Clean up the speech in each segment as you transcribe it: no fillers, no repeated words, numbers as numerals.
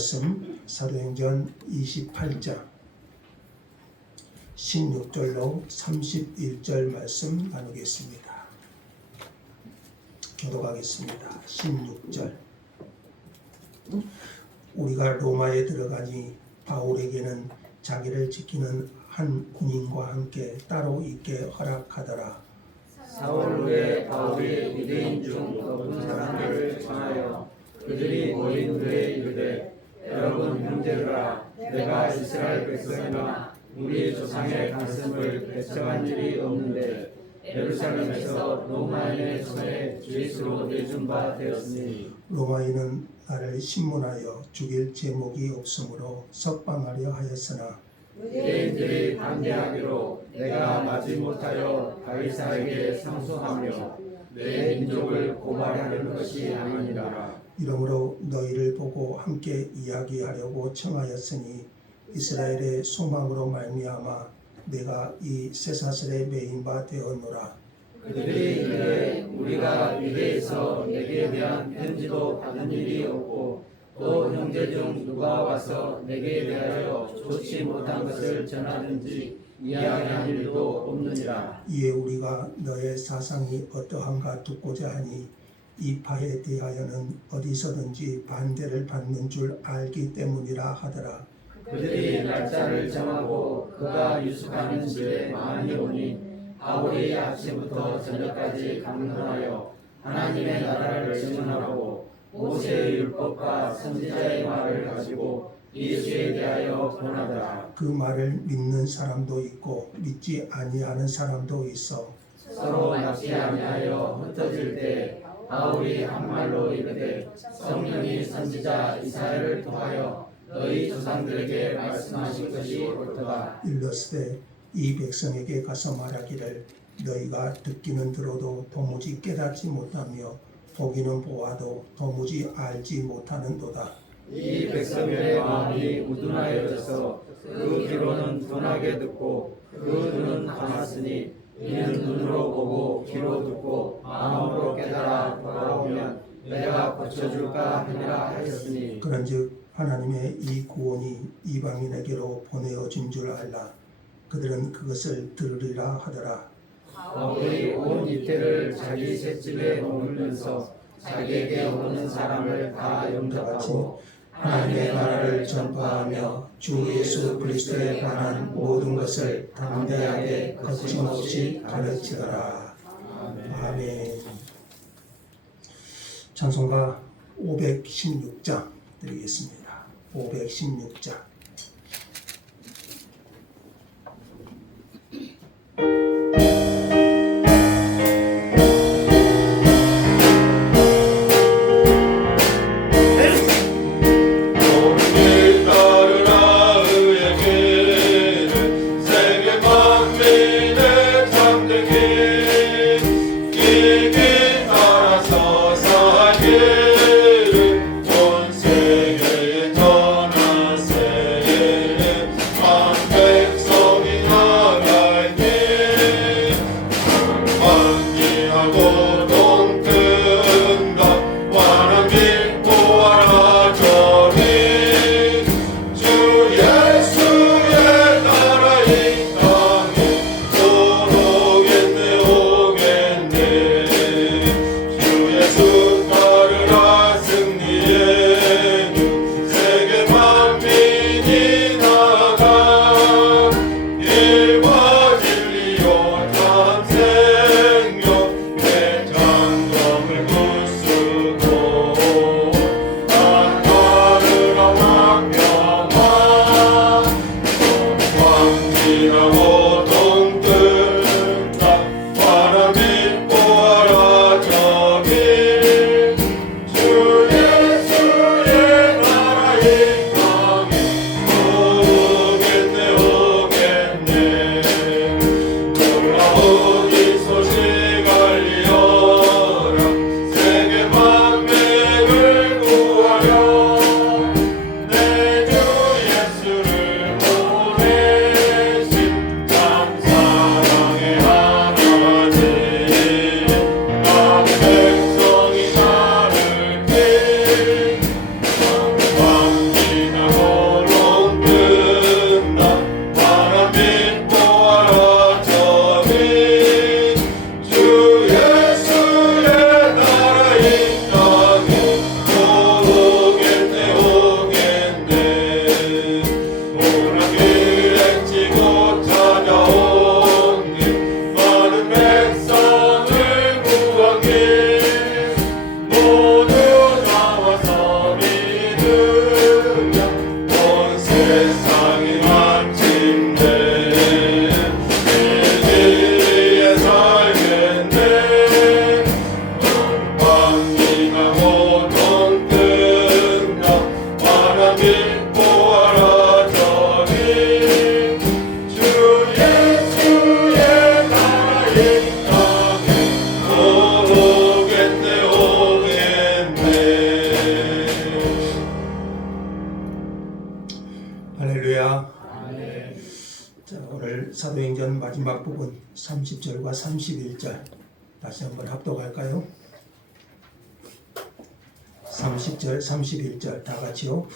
말씀 사도행전 28장 16절로 31절 말씀 나누겠습니다. 교독하겠습니다. 16절. 우리가 로마에 들어가니 바울에게는 자기를 지키는 한 군인과 함께 따로 있게 허락하더라. 사울 후에 바울이 유대인 중 높은 사람들을 전하여 그들이 모인 후에 이르되, 여러분 형제들아, 내가 이스라엘 백성이나 우리 조상의 가슴을 배척한 일이 없는데 예루살렘에서 로마인의 손에 죄수로 내준 바 되었으니, 로마인은 나를 신문하여 죽일 제목이 없으므로 석방하려 하였으나 유대인들이 반대하기로 내가 마지못하여 가이사에게 상소하며 내 민족을 고발하는 것이 아니니라. 이러므로 너희를 보고 함께 이야기하려고 청하였으니 이스라엘의 소망으로 말미암아 내가 이 쇠사슬에 매인 바 되었노라. 그들이 이르되, 우리가 유대에서 내게 대한 편지도 받은 일이 없고 또 형제 중 누가 와서 내게 대하여 좋지 못한 것을 전하든지 이야기한 일도 없느니라. 이에 우리가 너의 사상이 어떠한가 듣고자 하니 이 파에 대하여는 어디서든지 반대를 받는 줄 알기 때문이라 하더라. 그들이 날짜를 정하고 그가 유숙하는 집에 많이 오니 바울이 아침부터 저녁까지 강론하여 하나님의 나라를 증언하고 모세의 율법과 선지자의 말을 가지고 예수에 대하여 권하더라. 그 말을 믿는 사람도 있고 믿지 아니하는 사람도 있어 서로 납치 아니하여 흩어질 때 바울이 한 말로 이르되, 성령이 선지자 이사야를 통하여 너희 조상들에게 말씀하신 것이 옳도다. 일러스되 이 백성에게 가서 말하기를 너희가 듣기는 들어도 도무지 깨닫지 못하며 보기는 보아도 도무지 알지 못하는도다. 이 백성의 마음이 우둔하여져서 그 귀로는 둔하게 듣고 그 눈은 감았으니 이는 눈으로 보고 귀로 듣고 마음으로 깨달아 돌아오면 내가 고쳐줄까 하니라 하였으니, 그런즉 하나님의 이 구원이 이방인에게로 보내어진 줄 알라. 그들은 그것을 들으리라 하더라. 바울이 온 이태를 자기 셋집에 머물면서 자기에게 오는 사람을 다 영접하고 하나님의 나라를 전파하며 주 예수 그리스도에 관한 모든 것을 담대하게 거침없이 가르치더라. 아멘. 찬송가 516장 드리겠습니다. 516장. 온 세계에 전하세. 사도행전 마지막 부분 30절과 31절 다시 한번 합독할까요? 30절, 31절 다 같이요.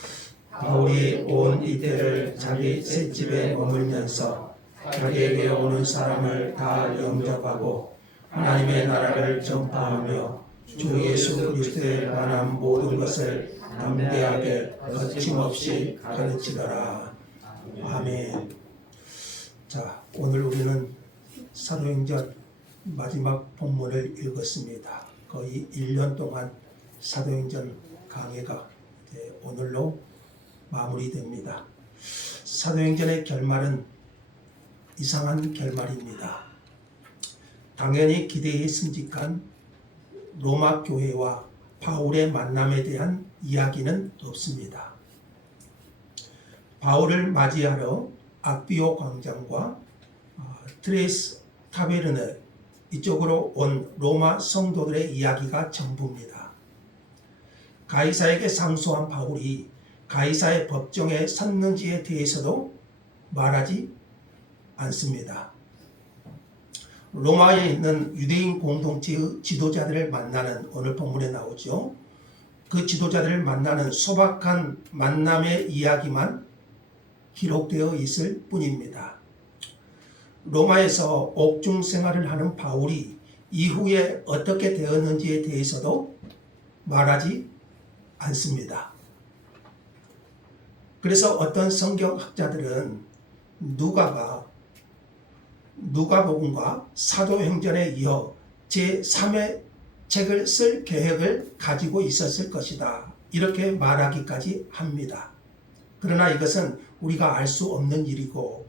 바울이 온 이때를 자기 셋집에 머물면서 자기에게 오는 사람을 다 영접하고 하나님의 나라를 전파하며 주 예수 그리스도에 관한 모든 것을 담대하게 거침없이 가르치더라. 아멘. 자, 오늘 우리는 사도행전 마지막 본문을 읽었습니다. 거의 1년 동안 사도행전 강해가 오늘로 마무리됩니다. 사도행전의 결말은 이상한 결말입니다. 당연히 기대에 승직한 로마 교회와 바울의 만남에 대한 이야기는 없습니다. 바울을 맞이하러 악비오 광장과 트레스 타베르네 이쪽으로 온 로마 성도들의 이야기가 전부입니다. 가이사에게 상소한 바울이 가이사의 법정에 섰는지에 대해서도 말하지 않습니다. 로마에 있는 유대인 공동체의 지도자들을 만나는 오늘 본문에 나오죠. 그 지도자들을 만나는 소박한 만남의 이야기만 기록되어 있을 뿐입니다. 로마에서 옥중 생활을 하는 바울이 이후에 어떻게 되었는지에 대해서도 말하지 않습니다. 그래서 어떤 성경학자들은 누가복음과 사도행전에 이어 제3의 책을 쓸 계획을 가지고 있었을 것이다. 이렇게 말하기까지 합니다. 그러나 이것은 우리가 알 수 없는 일이고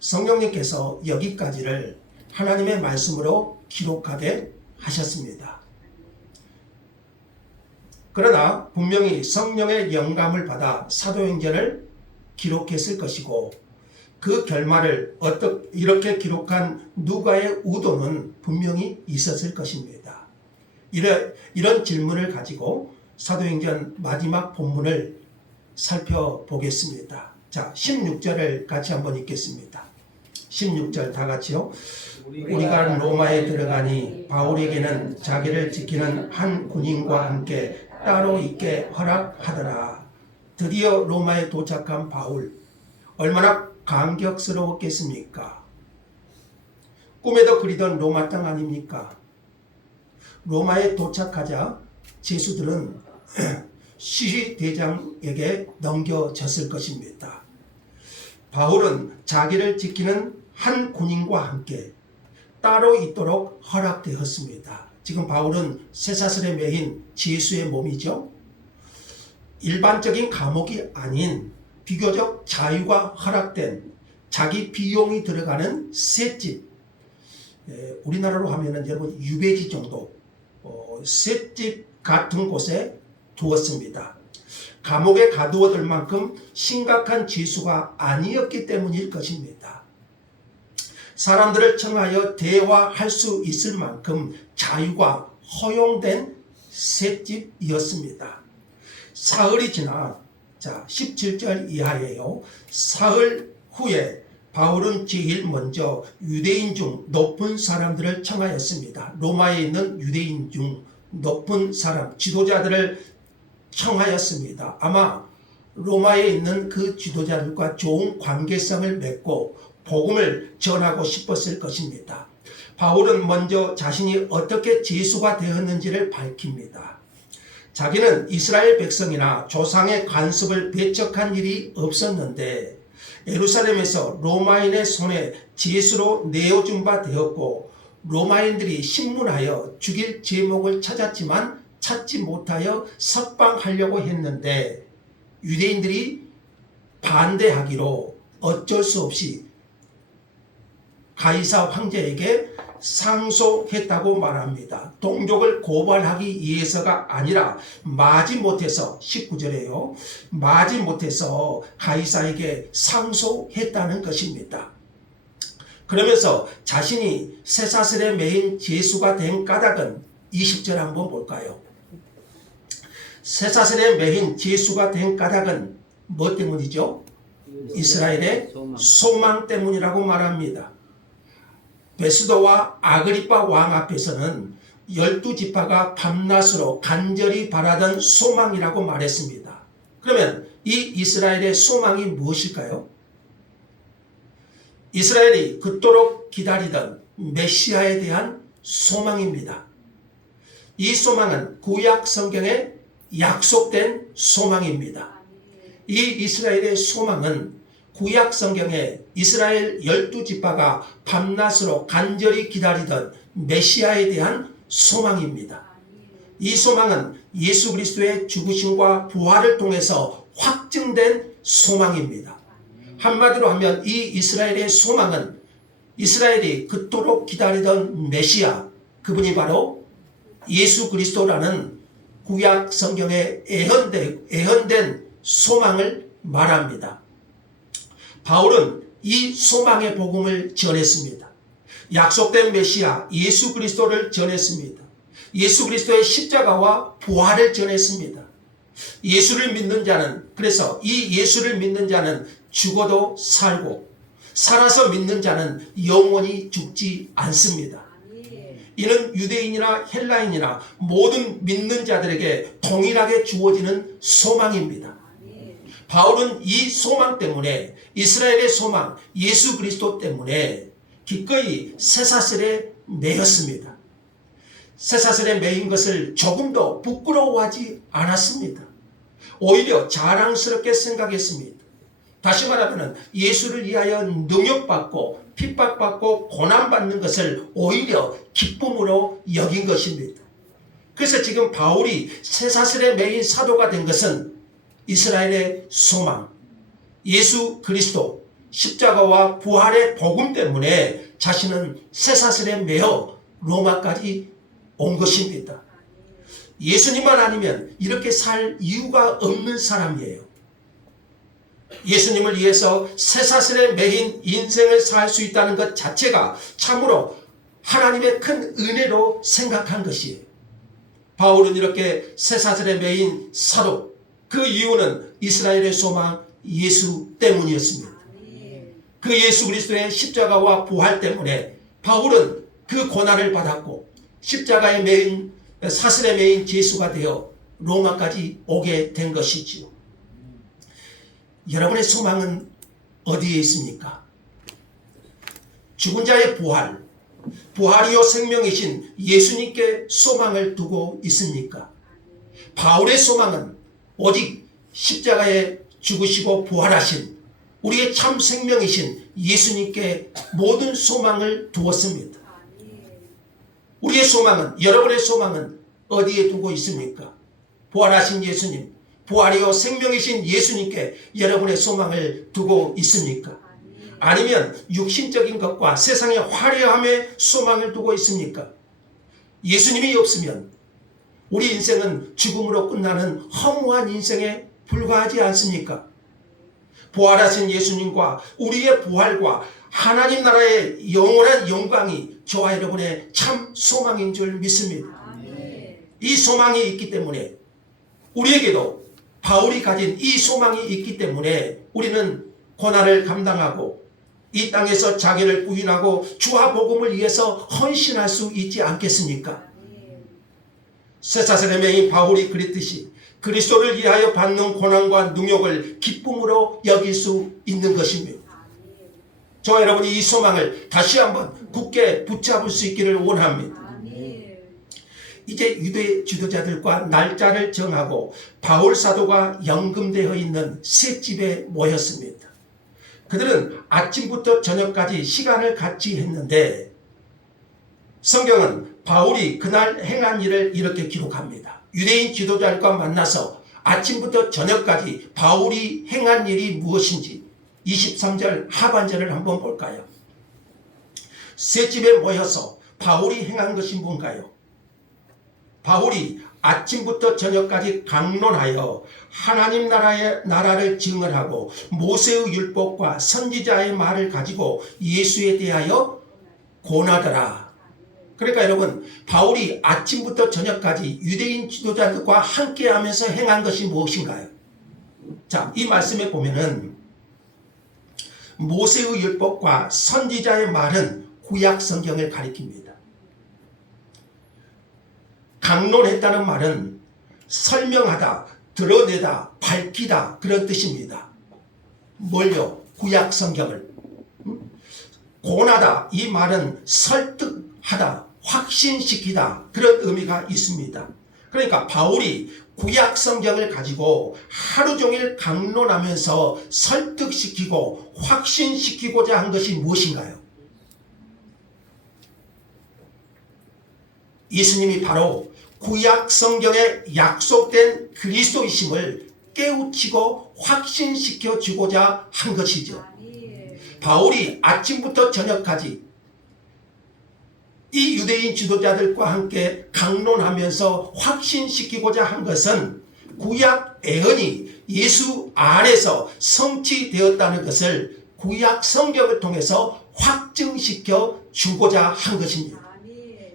성령님께서 여기까지를 하나님의 말씀으로 기록하게 하셨습니다. 그러나 분명히 성령의 영감을 받아 사도행전을 기록했을 것이고 그 결말을 이렇게 기록한 누가의 의도는 분명히 있었을 것입니다. 이런 질문을 가지고 사도행전 마지막 본문을 살펴보겠습니다. 자, 16절을 같이 한번 읽겠습니다. 16절 다 같이요. 우리가 로마에 들어가니 바울에게는 자기를 지키는 한 군인과 함께 따로 있게 허락하더라. 드디어 로마에 도착한 바울, 얼마나 감격스러웠겠습니까? 꿈에도 그리던 로마 땅 아닙니까? 로마에 도착하자 제수들은 시위대장에게 넘겨졌을 것입니다. 바울은 자기를 지키는 한 군인과 함께 따로 있도록 허락되었습니다. 지금 바울은 쇠사슬에 매인 제수의 몸이죠. 일반적인 감옥이 아닌 비교적 자유가 허락된 자기 비용이 들어가는 셋집, 우리나라로 하면은 여러분 유배지 정도 셋집 같은 곳에 두었습니다. 감옥에 가두어둘 만큼 심각한 죄수가 아니었기 때문일 것입니다. 사람들을 청하여 대화할 수 있을 만큼 자유가 허용된 셋집이었습니다. 사흘이 지나 17절 이하에요. 사흘 후에 바울은 제일 먼저 유대인 중 높은 사람들을 청하였습니다. 로마에 있는 유대인 중 높은 사람, 지도자들을 청하였습니다. 아마 로마에 있는 그 지도자들과 좋은 관계성을 맺고 복음을 전하고 싶었을 것입니다. 바울은 먼저 자신이 어떻게 제수가 되었는지를 밝힙니다. 자기는 이스라엘 백성이나 조상의 간섭을 배척한 일이 없었는데 예루살렘에서 로마인의 손에 제수로 내어준 바 되었고 로마인들이 신문하여 죽일 제목을 찾았지만 찾지 못하여 석방하려고 했는데 유대인들이 반대하기로 어쩔 수 없이 가이사 황제에게 상소했다고 말합니다. 동족을 고발하기 위해서가 아니라 마지못해서 19절에요. 마지못해서 가이사에게 상소했다는 것입니다. 그러면서 자신이 쇠사슬에 매인 제수가 된 까닭은 20절 한번 볼까요? 쇠사슬에 매인 제수가 된 까닭은 뭐 때문이죠? 이스라엘의 소망 때문이라고 말합니다. 베스도와 아그리파 왕 앞에서는 12지파가 밤낮으로 간절히 바라던 소망이라고 말했습니다. 그러면 이 이스라엘의 소망이 무엇일까요? 이스라엘이 그토록 기다리던 메시아에 대한 소망입니다. 이 소망은 구약 성경에 약속된 소망입니다. 이 이스라엘의 소망은 구약 성경에 이스라엘 12지파가 밤낮으로 간절히 기다리던 메시아에 대한 소망입니다. 이 소망은 예수 그리스도의 죽으심과 부활을 통해서 확증된 소망입니다. 한마디로 하면 이 이스라엘의 소망은 이스라엘이 그토록 기다리던 메시아, 그분이 바로 예수 그리스도라는 구약 성경에 예언된 소망을 말합니다. 바울은 이 소망의 복음을 전했습니다. 약속된 메시아 예수 그리스도를 전했습니다. 예수 그리스도의 십자가와 부활을 전했습니다. 예수를 믿는 자는, 그래서 이 예수를 믿는 자는 죽어도 살고 살아서 믿는 자는 영원히 죽지 않습니다. 이는 유대인이나 헬라인이나 모든 믿는 자들에게 동일하게 주어지는 소망입니다. 바울은 이 소망 때문에, 이스라엘의 소망 예수 그리스도 때문에 기꺼이 쇠사슬에 매였습니다. 쇠사슬에 매인 것을 조금도 부끄러워하지 않았습니다. 오히려 자랑스럽게 생각했습니다. 다시 말하면 예수를 위하여 능욕받고 핍박받고 고난받는 것을 오히려 기쁨으로 여긴 것입니다. 그래서 지금 바울이 쇠사슬에 매인 사도가 된 것은 이스라엘의 소망, 예수 그리스도 십자가와 부활의 복음 때문에 자신은 쇠사슬에 매어 로마까지 온 것입니다. 예수님만 아니면 이렇게 살 이유가 없는 사람이에요. 예수님을 위해서 쇠사슬에 매인 인생을 살 수 있다는 것 자체가 참으로 하나님의 큰 은혜로 생각한 것이에요. 바울은 이렇게 쇠사슬에 매인 사도, 그 이유는 이스라엘의 소망 예수 때문이었습니다. 그 예수 그리스도의 십자가와 부활 때문에 바울은 그 고난을 받았고 십자가에 매인 사슬에 매인 제수가 되어 로마까지 오게 된 것이지요. 여러분의 소망은 어디에 있습니까? 죽은 자의 부활, 부활이요 생명이신 예수님께 소망을 두고 있습니까? 바울의 소망은 오직 십자가에 죽으시고 부활하신 우리의 참 생명이신 예수님께 모든 소망을 두었습니다. 우리의 소망은, 여러분의 소망은 어디에 두고 있습니까? 부활하신 예수님, 부활이요 생명이신 예수님께 여러분의 소망을 두고 있습니까? 아니면 육신적인 것과 세상의 화려함에 소망을 두고 있습니까? 예수님이 없으면 우리 인생은 죽음으로 끝나는 허무한 인생에 불과하지 않습니까? 부활하신 예수님과 우리의 부활과 하나님 나라의 영원한 영광이 저와 여러분의 참 소망인 줄 믿습니다. 이 소망이 있기 때문에 우리에게도 바울이 가진 이 소망이 있기 때문에 우리는 고난을 감당하고 이 땅에서 자기를 부인하고 주와 복음을 위해서 헌신할 수 있지 않겠습니까? 쇠사슬에 매인 바울이 그랬듯이 그리스도를 위하여 받는 고난과 능욕을 기쁨으로 여길 수 있는 것입니다. 저와 여러분이 이 소망을 다시 한번 굳게 붙잡을 수 있기를 원합니다. 이제 유대 지도자들과 날짜를 정하고 바울 사도가 연금되어 있는 세 집에 모였습니다. 그들은 아침부터 저녁까지 시간을 같이 했는데 성경은 바울이 그날 행한 일을 이렇게 기록합니다. 유대인 지도자들과 만나서 아침부터 저녁까지 바울이 행한 일이 무엇인지 23절 하반절을 한번 볼까요? 세 집에 모여서 바울이 행한 것이 뭔가요? 바울이 아침부터 저녁까지 강론하여 하나님 나라를 증언하고 모세의 율법과 선지자의 말을 가지고 예수에 대하여 고나더라. 그러니까 여러분, 바울이 아침부터 저녁까지 유대인 지도자들과 함께하면서 행한 것이 무엇인가요? 자, 이 말씀에 보면은 모세의 율법과 선지자의 말은 구약 성경을 가리킵니다. 강론했다는 말은 설명하다, 드러내다, 밝히다 그런 뜻입니다. 뭘요? 구약 성경을. 고나다 이 말은 설득하다, 확신시키다 그런 의미가 있습니다. 그러니까 바울이 구약 성경을 가지고 하루 종일 강론하면서 설득시키고 확신시키고자 한 것이 무엇인가요? 예수님이 바로 구약 성경에 약속된 그리스도이심을 깨우치고 확신시켜 주고자 한 것이죠. 바울이 아침부터 저녁까지 이 유대인 지도자들과 함께 강론하면서 확신시키고자 한 것은 구약 예언이 예수 안에서 성취되었다는 것을 구약 성경을 통해서 확증시켜 주고자 한 것입니다.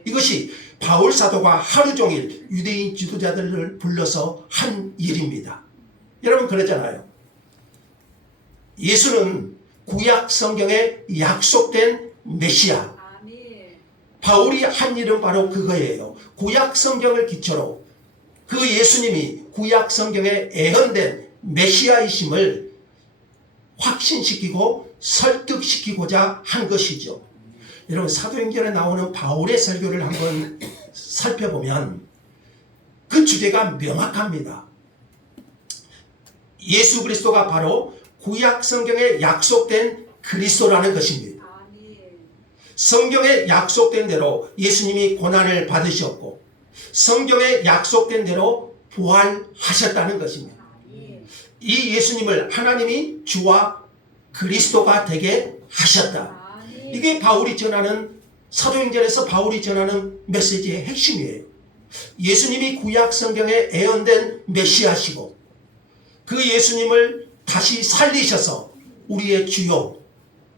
이것이 바울 사도가 하루 종일 유대인 지도자들을 불러서 한 일입니다. 여러분 그러잖아요. 예수는 구약 성경에 약속된 메시아. 바울이 한 일은 바로 그거예요. 구약 성경을 기초로 그 예수님이 구약 성경에 예언된 메시아이심을 확신시키고 설득시키고자 한 것이죠. 여러분 사도행전에 나오는 바울의 설교를 한번 살펴보면 그 주제가 명확합니다. 예수 그리스도가 바로 구약 성경에 약속된 그리스도라는 것입니다. 성경에 약속된 대로 예수님이 고난을 받으셨고 성경에 약속된 대로 부활하셨다는 것입니다. 이 예수님을 하나님이 주와 그리스도가 되게 하셨다. 이게 바울이 전하는 사도행전에서 바울이 전하는 메시지의 핵심이에요. 예수님이 구약 성경에 예언된 메시아시고 그 예수님을 다시 살리셔서 우리의 주요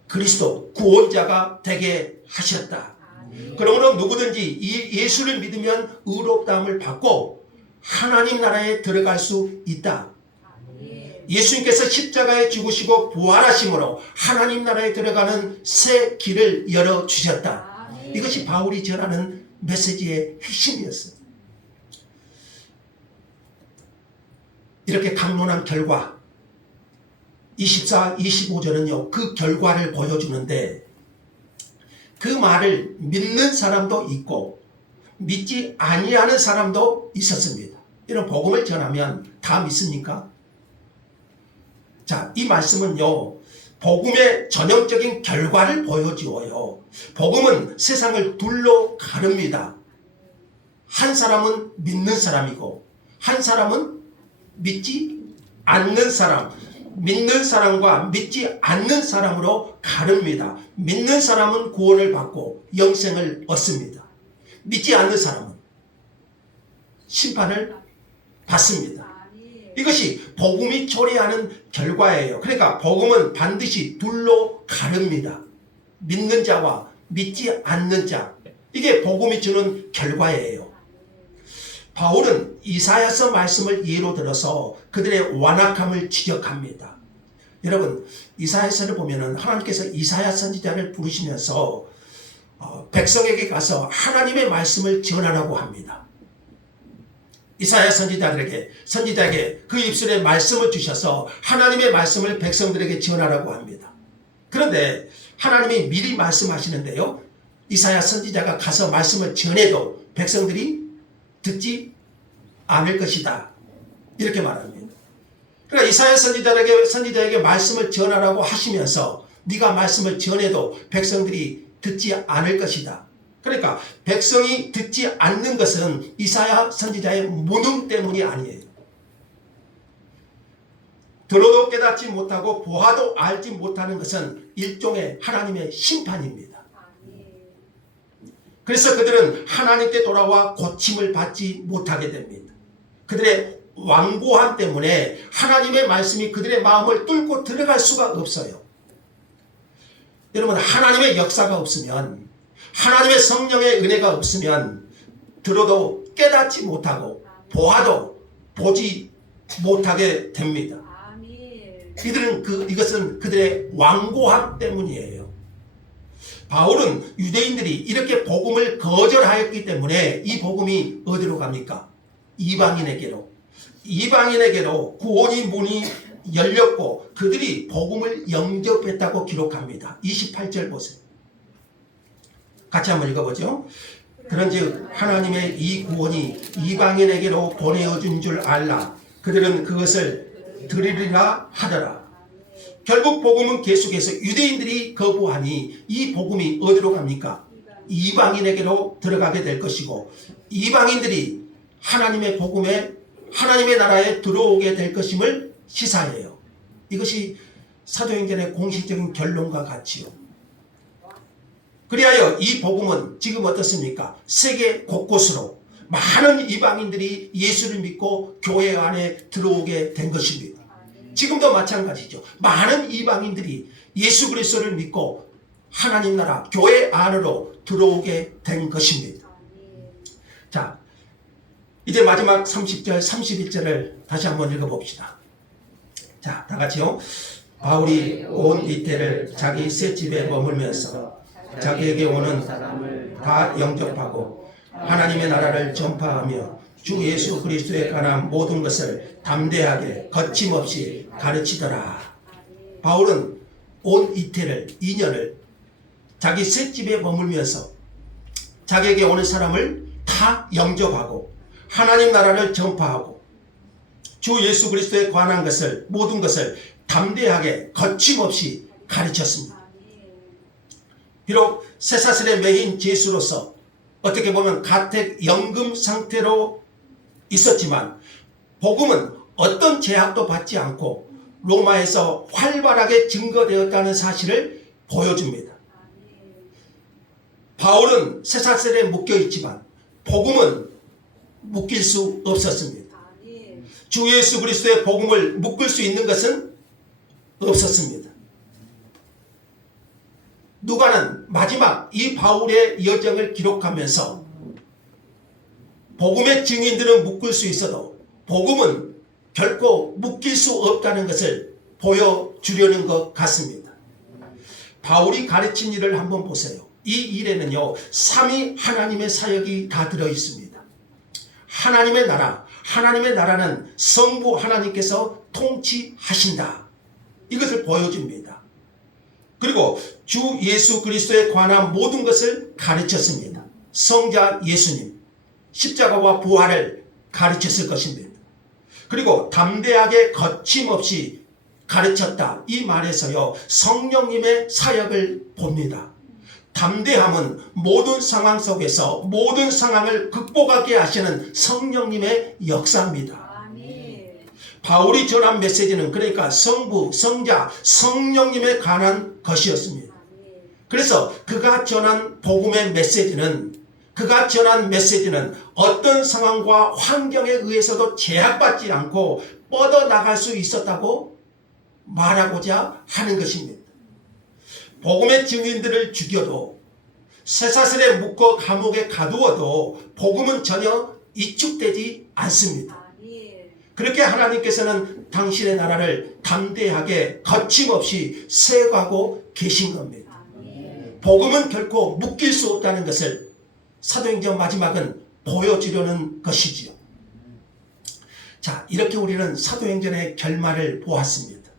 그리스도 구원자가 되게 하셨다. 그러므로 누구든지 이 예수를 믿으면 의롭다함을 받고 하나님 나라에 들어갈 수 있다. 예수님께서 십자가에 죽으시고 부활하심으로 하나님 나라에 들어가는 새 길을 열어주셨다. 이것이 바울이 전하는 메시지의 핵심이었어요. 이렇게 강론한 결과 24, 25절은요 그 결과를 보여주는데 그 말을 믿는 사람도 있고 믿지 아니하는 사람도 있었습니다. 이런 복음을 전하면 다 믿습니까? 자, 이 말씀은요 복음의 전형적인 결과를 보여주어요. 복음은 세상을 둘로 가릅니다. 한 사람은 믿는 사람이고 한 사람은 믿지 않는 사람, 믿는 사람과 믿지 않는 사람으로 가릅니다. 믿는 사람은 구원을 받고 영생을 얻습니다. 믿지 않는 사람은 심판을 받습니다. 이것이 복음이 초래하는 결과예요. 그러니까 복음은 반드시 둘로 가릅니다. 믿는 자와 믿지 않는 자. 이게 복음이 주는 결과예요. 바울은 이사야서 말씀을 예로 들어서 그들의 완악함을 지적합니다. 여러분 이사야서를 보면 하나님께서 이사야 선지자를 부르시면서 백성에게 가서 하나님의 말씀을 전하라고 합니다. 이사야 선지자에게 그 입술에 말씀을 주셔서 하나님의 말씀을 백성들에게 전하라고 합니다. 그런데 하나님이 미리 말씀하시는데요 이사야 선지자가 가서 말씀을 전해도 백성들이 듣지 않을 것이다. 이렇게 말합니다. 그러니까 이사야 선지자에게 말씀을 전하라고 하시면서 네가 말씀을 전해도 백성들이 듣지 않을 것이다. 그러니까 백성이 듣지 않는 것은 이사야 선지자의 무능 때문이 아니에요. 들어도 깨닫지 못하고 보아도 알지 못하는 것은 일종의 하나님의 심판입니다. 그래서 그들은 하나님께 돌아와 고침을 받지 못하게 됩니다. 그들의 완고함 때문에 하나님의 말씀이 그들의 마음을 뚫고 들어갈 수가 없어요. 여러분 하나님의 역사가 없으면 하나님의 성령의 은혜가 없으면 들어도 깨닫지 못하고 보아도 보지 못하게 됩니다. 이것은 그들의 완고함 때문이에요. 바울은 유대인들이 이렇게 복음을 거절하였기 때문에 이 복음이 어디로 갑니까? 이방인에게로. 이방인에게로 구원의 문이 열렸고 그들이 복음을 영접했다고 기록합니다. 28절 보세요. 같이 한번 읽어보죠. 그런즉 하나님의 이 구원이 이방인에게로 보내어준 줄 알라. 그들은 그것을 들으리라 하더라. 결국 복음은 계속해서 유대인들이 거부하니 이 복음이 어디로 갑니까? 이방인에게로 들어가게 될 것이고 이방인들이 하나님의 복음에 하나님의 나라에 들어오게 될 것임을 시사해요. 이것이 사도행전의 공식적인 결론과 같지요. 그리하여 이 복음은 지금 어떻습니까? 세계 곳곳으로 많은 이방인들이 예수를 믿고 교회 안에 들어오게 된 것입니다. 지금도 마찬가지죠. 많은 이방인들이 예수 그리스도를 믿고 하나님 나라 교회 안으로 들어오게 된 것입니다. 자, 이제 마지막 30절 31절을 다시 한번 읽어봅시다. 자, 다 같이요. 바울이 온 이태를 자기 셋집에 머물면서 자기에게 오는 사람을 다 영접하고 하나님의 나라를 전파하며 주 예수 그리스도에 관한 모든 것을 담대하게 거침없이 가르치더라. 바울은 온 이태를 2년을 자기 셋집에 머물면서 자기에게 오는 사람을 다 영접하고 하나님 나라를 전파하고 주 예수 그리스도에 관한 것을 모든 것을 담대하게 거침없이 가르쳤습니다. 비록 쇠사슬에 매인 죄수로서 어떻게 보면 가택 연금 상태로 있었지만 복음은 어떤 제약도 받지 않고 로마에서 활발하게 증거되었다는 사실을 보여줍니다. 바울은 쇠사슬에 묶여 있지만 복음은 묶일 수 없었습니다. 주 예수 그리스도의 복음을 묶을 수 있는 것은 없었습니다. 누가는 마지막 이 바울의 여정을 기록하면서 복음의 증인들은 묶을 수 있어도 복음은 결코 묶일 수 없다는 것을 보여주려는 것 같습니다. 바울이 가르친 일을 한번 보세요. 이 일에는요, 삼위 하나님의 사역이 다 들어 있습니다. 하나님의 나라는 성부 하나님께서 통치하신다. 이것을 보여줍니다. 그리고 주 예수 그리스도에 관한 모든 것을 가르쳤습니다. 성자 예수님, 십자가와 부활을 가르쳤을 것입니다. 그리고 담대하게 거침없이 가르쳤다. 이 말에서요, 성령님의 사역을 봅니다. 담대함은 모든 상황 속에서 모든 상황을 극복하게 하시는 성령님의 역사입니다. 바울이 전한 메시지는 그러니까 성부, 성자, 성령님에 관한 것이었습니다. 그래서 그가 전한 복음의 메시지는 어떤 상황과 환경에 의해서도 제약받지 않고 뻗어나갈 수 있었다고 말하고자 하는 것입니다. 복음의 증인들을 죽여도 쇠사슬에 묶어 감옥에 가두어도 복음은 전혀 이축되지 않습니다. 그렇게 하나님께서는 당신의 나라를 담대하게 거침없이 세워가고 계신 겁니다. 복음은 결코 묶일 수 없다는 것을 사도행전 마지막은 보여주려는 것이지요. 자, 이렇게 우리는 사도행전의 결말을 보았습니다.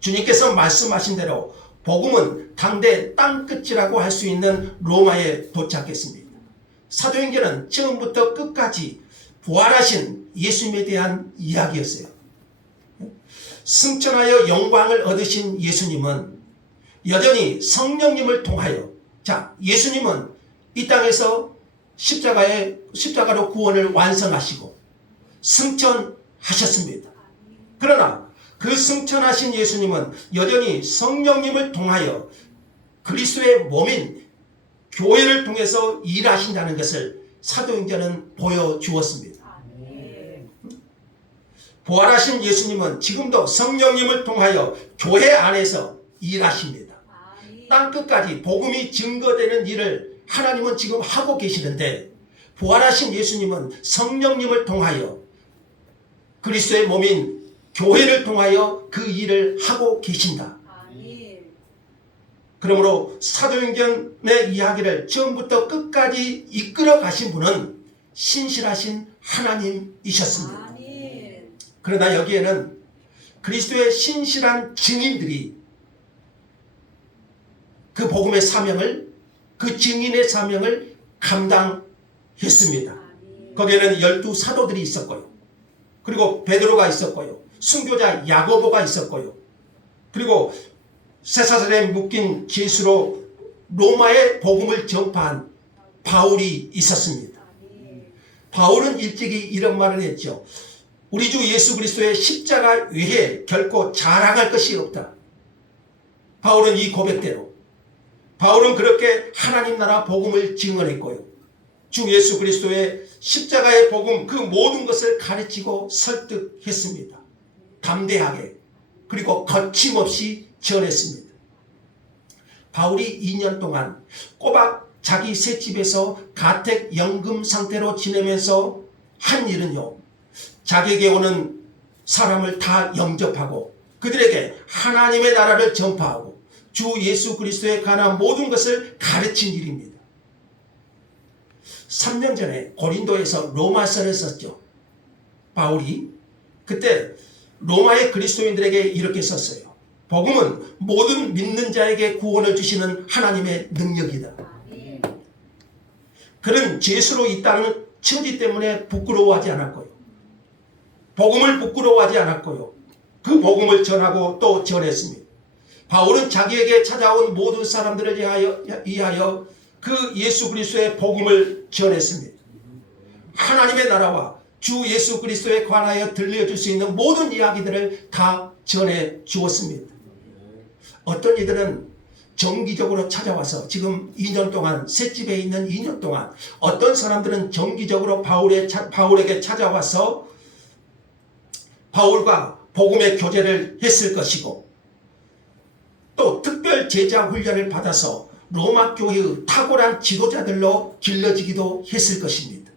주님께서 말씀하신 대로 복음은 당대 땅끝이라고 할 수 있는 로마에 도착했습니다. 사도행전은 처음부터 끝까지 부활하신 예수님에 대한 이야기였어요. 승천하여 영광을 얻으신 예수님은 여전히 성령님을 통하여, 자, 예수님은 이 땅에서 십자가로 구원을 완성하시고 승천하셨습니다. 그러나 그 승천하신 예수님은 여전히 성령님을 통하여 그리스도의 몸인 교회를 통해서 일하신다는 것을 사도행전은 보여주었습니다. 부활하신 예수님은 지금도 성령님을 통하여 교회 안에서 일하십니다. 땅끝까지 복음이 증거되는 일을 하나님은 지금 하고 계시는데 부활하신 예수님은 성령님을 통하여 그리스도의 몸인 교회를 통하여 그 일을 하고 계신다. 그러므로 사도행전의 이야기를 처음부터 끝까지 이끌어 가신 분은 신실하신 하나님이셨습니다. 아멘. 그러나 여기에는 그리스도의 신실한 증인들이 그 복음의 사명을, 그 증인의 사명을 감당했습니다. 아멘. 거기에는 12 사도들이 있었고요. 그리고 베드로가 있었고요. 순교자 야고보가 있었고요. 그리고 쇠사슬에 묶인 죄수로 로마의 복음을 전파한 바울이 있었습니다. 아멘. 바울은 일찍이 이런 말을 했죠. 우리 주 예수 그리스도의 십자가 외에 결코 자랑할 것이 없다. 바울은 이 고백대로 바울은 그렇게 하나님 나라 복음을 증언했고요. 주 예수 그리스도의 십자가의 복음 그 모든 것을 가르치고 설득했습니다. 담대하게 그리고 거침없이 전했습니다. 바울이 2년 동안 꼬박 자기 셋집에서 가택연금 상태로 지내면서 한 일은요. 자기에게 오는 사람을 다 영접하고 그들에게 하나님의 나라를 전파하고 주 예수 그리스도에 관한 모든 것을 가르친 일입니다. 3년 전에 고린도에서 로마서를 썼죠. 바울이 그때 로마의 그리스도인들에게 이렇게 썼어요. 복음은 모든 믿는 자에게 구원을 주시는 하나님의 능력이다. 아멘. 그는 죄수로 있다는 처지 때문에 부끄러워하지 않았고요. 복음을 부끄러워하지 않았고요. 그 복음을 전하고 또 전했습니다. 바울은 자기에게 찾아온 모든 사람들을 위하여 그 예수 그리스도의 복음을 전했습니다. 하나님의 나라와 주 예수 그리스도에 관하여 들려줄 수 있는 모든 이야기들을 다 전해 주었습니다. 어떤 이들은 정기적으로 찾아와서 지금 2년 동안 셋집에 있는 2년 동안 어떤 사람들은 정기적으로 바울에게 찾아와서 바울과 복음의 교제를 했을 것이고 또 특별 제자 훈련을 받아서 로마 교회의 탁월한 지도자들로 길러지기도 했을 것입니다.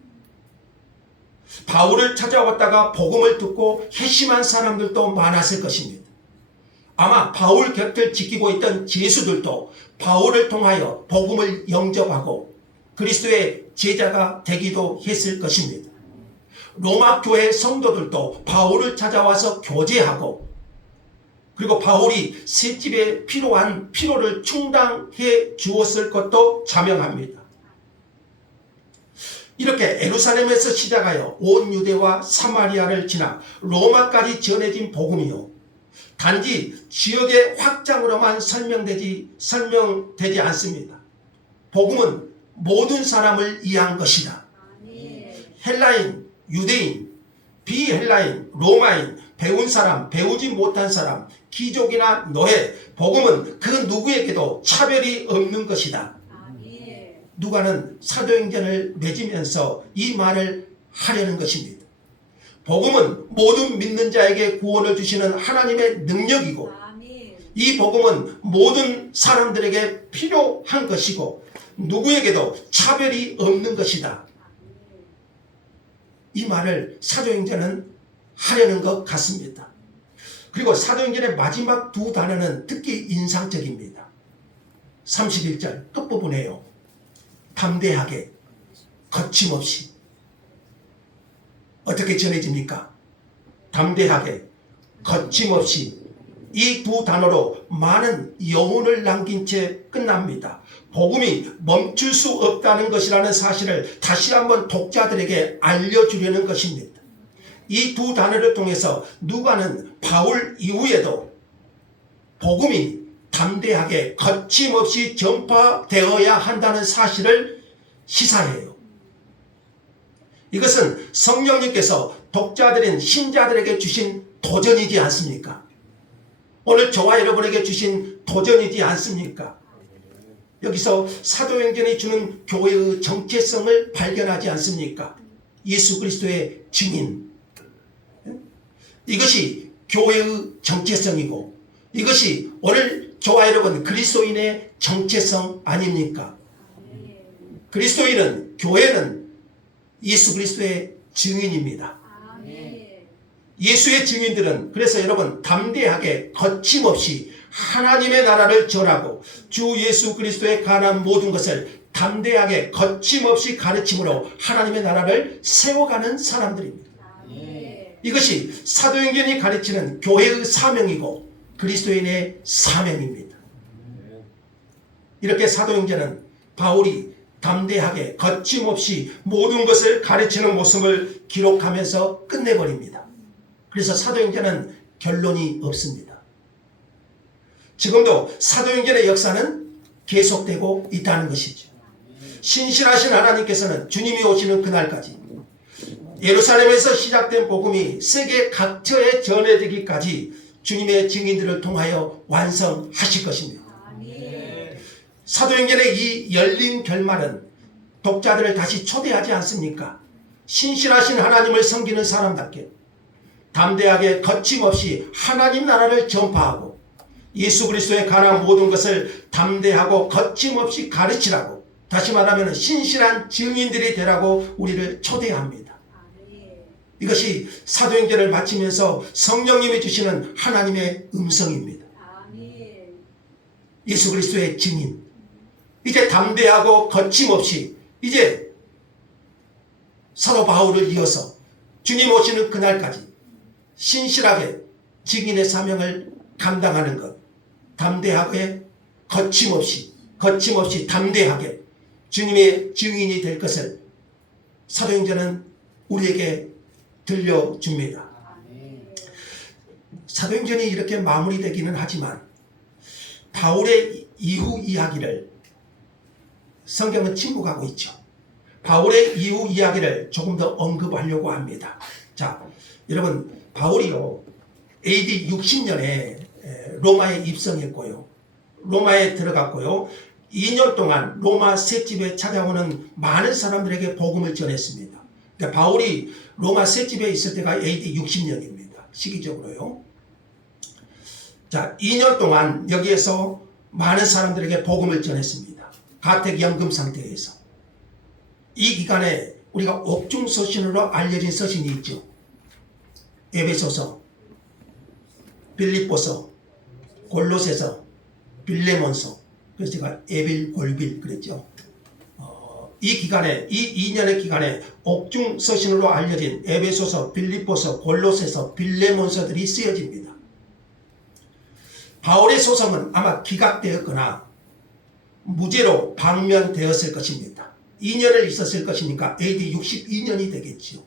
바울을 찾아왔다가 복음을 듣고 회심한 사람들도 많았을 것입니다. 아마 바울 곁을 지키고 있던 제수들도 바울을 통하여 복음을 영접하고 그리스도의 제자가 되기도 했을 것입니다. 로마 교회 성도들도 바울을 찾아와서 교제하고 그리고 바울이 셋집에 필요한 필요를 충당해 주었을 것도 자명합니다. 이렇게 예루살렘에서 시작하여 온 유대와 사마리아를 지나 로마까지 전해진 복음이요. 단지 지역의 확장으로만 설명되지 않습니다. 복음은 모든 사람을 위한 것이다. 아멘. 헬라인, 유대인, 비헬라인, 로마인, 배운 사람, 배우지 못한 사람, 귀족이나 노예, 복음은 그 누구에게도 차별이 없는 것이다. 아멘. 누가는 사도행전을 맺으면서 이 말을 하려는 것입니다. 복음은 모든 믿는 자에게 구원을 주시는 하나님의 능력이고 아멘. 이 복음은 모든 사람들에게 필요한 것이고 누구에게도 차별이 없는 것이다. 이 말을 사도행전은 하려는 것 같습니다. 그리고 사도행전의 마지막 두 단어는 특히 인상적입니다. 31절 끝부분에요. 담대하게 거침없이 어떻게 전해집니까? 담대하게 거침없이 이 두 단어로 많은 여운을 남긴 채 끝납니다. 복음이 멈출 수 없다는 것이라는 사실을 다시 한번 독자들에게 알려주려는 것입니다. 이 두 단어를 통해서 누가는 바울 이후에도 복음이 담대하게 거침없이 전파되어야 한다는 사실을 시사해요. 이것은 성령님께서 독자들인 신자들에게 주신 도전이지 않습니까? 오늘 저와 여러분에게 주신 도전이지 않습니까? 여기서 사도행전이 주는 교회의 정체성을 발견하지 않습니까? 예수 그리스도의 증인. 이것이 교회의 정체성이고 이것이 오늘 저와 여러분 그리스도인의 정체성 아닙니까? 그리스도인은 교회는 예수 그리스도의 증인입니다. 아멘. 예수의 증인들은 그래서 여러분 담대하게 거침없이 하나님의 나라를 전하고 주 예수 그리스도에 관한 모든 것을 담대하게 거침없이 가르침으로 하나님의 나라를 세워가는 사람들입니다. 아멘. 이것이 사도행전이 가르치는 교회의 사명이고 그리스도인의 사명입니다. 이렇게 사도행전은 바울이 담대하게 거침없이 모든 것을 가르치는 모습을 기록하면서 끝내버립니다. 그래서 사도행전은 결론이 없습니다. 지금도 사도행전의 역사는 계속되고 있다는 것이죠. 신실하신 하나님께서는 주님이 오시는 그날까지 예루살렘에서 시작된 복음이 세계 각처에 전해지기까지 주님의 증인들을 통하여 완성하실 것입니다. 아멘. 사도행전의 이 열린 결말은 독자들을 다시 초대하지 않습니까? 신실하신 하나님을 섬기는 사람답게 담대하게 거침없이 하나님 나라를 전파하고 예수 그리스도에 관한 모든 것을 담대하고 거침없이 가르치라고, 다시 말하면 신실한 증인들이 되라고 우리를 초대합니다. 아멘. 이것이 사도행전을 마치면서 성령님이 주시는 하나님의 음성입니다. 아멘. 예수 그리스도의 증인. 이제 담대하고 거침없이 이제 사도 바울을 이어서 주님 오시는 그날까지 신실하게 증인의 사명을 감당하는 것, 담대하게 거침없이 담대하게 주님의 증인이 될 것을 사도행전은 우리에게 들려줍니다. 아멘. 사도행전이 이렇게 마무리되기는 하지만 바울의 이후 이야기를 성경은 침묵하고 있죠. 바울의 이후 이야기를 조금 더 언급하려고 합니다. 자, 여러분, 바울이요 AD 60년에 로마에 입성했고요, 로마에 들어갔고요, 2년 동안 로마 셋집에 찾아오는 많은 사람들에게 복음을 전했습니다. 그러니까 바울이 로마 셋집에 있을 때가 AD 60년입니다. 시기적으로요. 자, 2년 동안 여기에서 많은 사람들에게 복음을 전했습니다. 가택연금 상태에서. 이 기간에 우리가 옥중서신으로 알려진 서신이 있죠. 에베소서, 빌립보서, 골로새서, 빌레몬서. 그래서 제가 에빌골빌 그랬죠. 이 기간에, 이 2년의 기간에 옥중서신으로 알려진 에베소서, 빌립보서, 골로새서, 빌레몬서들이 쓰여집니다. 바울의 소송은 아마 기각되었거나 무죄로 방면되었을 것입니다. 2년을 있었을 것이니까 AD 62년이 되겠지요.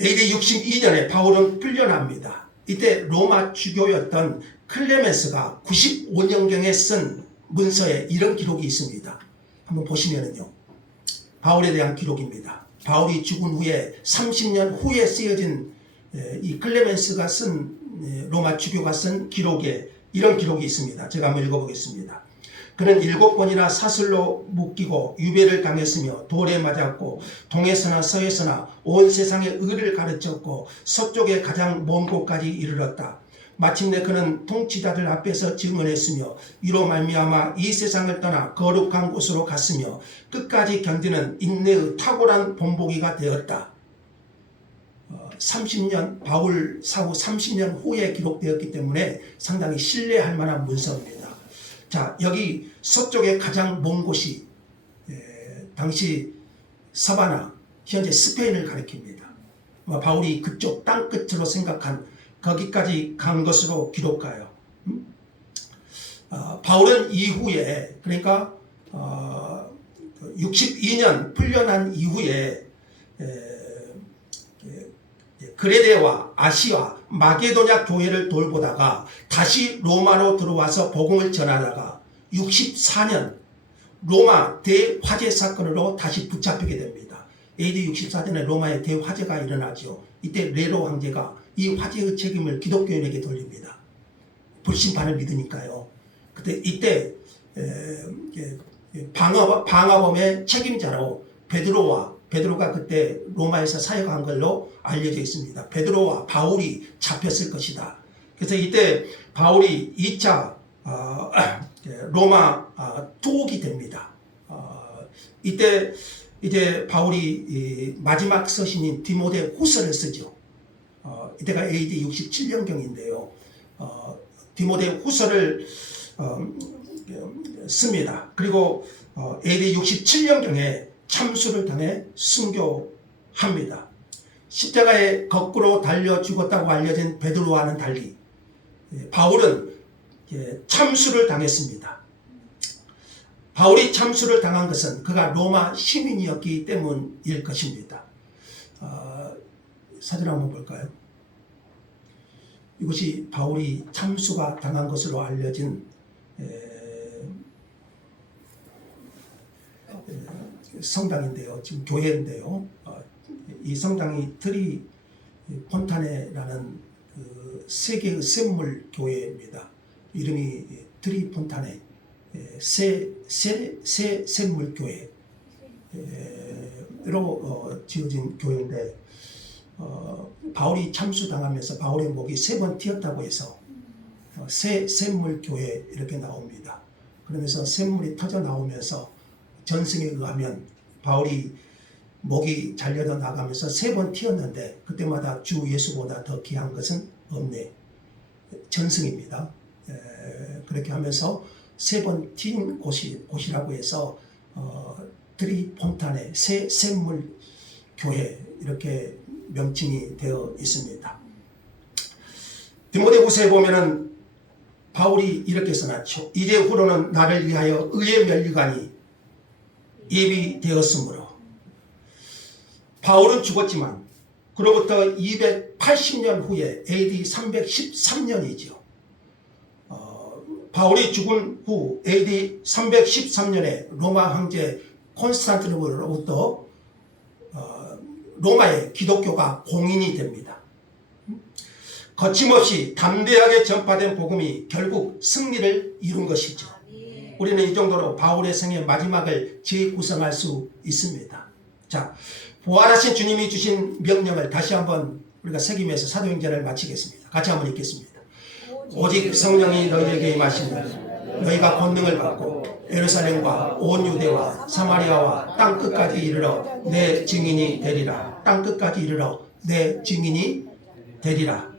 AD 62년에 바울은 풀려납니다. 이때 로마 주교였던 클레멘스가 95년경에 쓴 문서에 이런 기록이 있습니다. 한번 보시면은요, 바울에 대한 기록입니다. 바울이 죽은 후에 30년 후에 쓰여진 이 클레멘스가 쓴 로마 주교가 쓴 기록에 이런 기록이 있습니다. 제가 한번 읽어보겠습니다. 그는 7번이나 사슬로 묶이고 유배를 당했으며 돌에 맞았고 동에서나 서에서나 온 세상의 의를 가르쳤고 서쪽의 가장 먼 곳까지 이르렀다. 마침내 그는 통치자들 앞에서 증언했으며 이로 말미암아 이 세상을 떠나 거룩한 곳으로 갔으며 끝까지 견디는 인내의 탁월한 본보기가 되었다. 30년, 바울 사후 30년 후에 기록되었기 때문에 상당히 신뢰할 만한 문서입니다. 자, 여기 서쪽의 가장 먼 곳이 당시 서바나, 현재 스페인을 가리킵니다. 바울이 그쪽 땅끝으로 생각한 거기까지 간 것으로 기록하여 바울은 이후에, 그러니까 62년 풀려난 이후에 그레데와 아시아, 마게도냐 교회를 돌보다가 다시 로마로 들어와서 복음을 전하다가 64년 로마 대화재 사건으로 다시 붙잡히게 됩니다. AD 64년에 로마에 대화재가 일어나죠. 이때 네로 황제가 이 화재의 책임을 기독교인에게 돌립니다. 불심판을 믿으니까요. 그때 이때 방화범의 책임자로 베드로가 그때 로마에서 사역한 걸로 알려져 있습니다. 베드로와 바울이 잡혔을 것이다. 그래서 이때 바울이 2차 로마 투옥이 됩니다. 이때 이제 바울이 마지막 서신인 디모데 후서를 쓰죠. 이때가 AD 67년경인데요. 디모데 후서를 씁니다. 그리고 AD 67년경에 참수를 당해 순교합니다. 십자가에 거꾸로 달려 죽었다고 알려진 베드로와는 달리 바울은 참수를 당했습니다. 바울이 참수를 당한 것은 그가 로마 시민이었기 때문일 것입니다. 사진 한번 볼까요? 이것이 바울이 참수가 당한 것으로 알려진 성당인데요. 지금 교회인데요. 이 성당이 트리 폰타네라는 그 세계의 샘물 교회입니다. 이름이 트리 폰타네 새 샘물 교회로 지어진 교회인데 바울이 참수당하면서 바울의 목이 3번 튀었다고 해서 새 샘물 교회 이렇게 나옵니다. 그러면서 샘물이 터져 나오면서 전승에 의하면 바울이 목이 잘려져 나가면서 3번 튀었는데 그때마다 주 예수보다 더 귀한 것은 없네. 전승입니다. 그렇게 하면서 3번 튄 곳이라고 해서 트리폰탄의 새 샘물 교회 이렇게 명칭이 되어 있습니다. 디모데후서에 보면은 바울이 이렇게 써놨죠. 이제 후로는 나를 위하여 의의 면류관이 예비되었으므로 바울은 죽었지만 그로부터 280년 후에 AD 313년이죠. 바울이 죽은 후 AD 313년에 로마 황제 콘스탄티노플로부터 로마의 기독교가 공인이 됩니다. 거침없이 담대하게 전파된 복음이 결국 승리를 이룬 것이죠. 우리는 이 정도로 바울의 생의 마지막을 재구성할 수 있습니다. 자, 부활하신 주님이 주신 명령을 다시 한번 우리가 새기면서 사도행전을 마치겠습니다. 같이 한번 읽겠습니다. 오직 성령이 너희에게 임하시면 너희가 권능을 받고 예루살렘과 온 유대와 사마리아와 땅 끝까지 이르러 내 증인이 되리라. 땅 끝까지 이르러 내 증인이 되리라.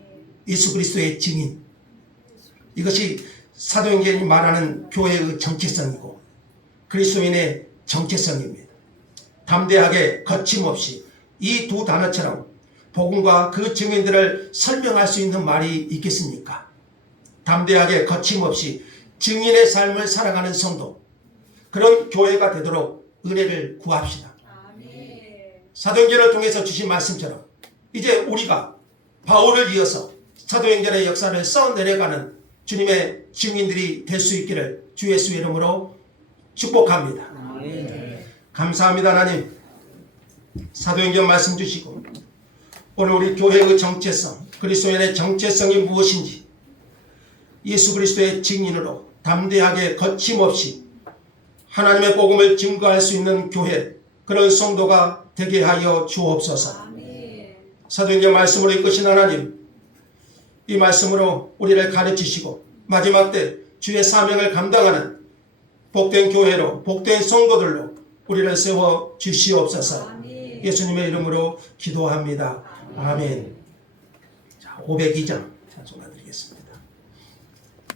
예수 그리스도의 증인. 이것이 사도행전이 말하는 교회의 정체성이고 그리스도인의 정체성입니다. 담대하게 거침없이 이 두 단어처럼 복음과 그 증인들을 설명할 수 있는 말이 있겠습니까? 담대하게 거침없이 증인의 삶을 살아가는 성도, 그런 교회가 되도록 은혜를 구합시다. 사도행전을 통해서 주신 말씀처럼 이제 우리가 바울을 이어서 사도행전의 역사를 써내려가는 주님의 증인들이 될 수 있기를 주 예수의 이름으로 축복합니다. 감사합니다. 하나님, 사도행전 말씀 주시고 오늘 우리 교회의 정체성, 그리스도인의 정체성이 무엇인지 예수 그리스도의 증인으로 담대하게 거침없이 하나님의 복음을 증거할 수 있는 교회, 그런 성도가 되게 하여 주옵소서. 사도행전 말씀으로 이끄신 하나님, 이 말씀으로 우리를 가르치시고 마지막 때 주의 사명을 감당하는 복된 교회로, 복된 성도들로 우리를 세워 주시옵소서. 예수님의 이름으로 기도합니다. 아멘. 자, 502장 찬송하다.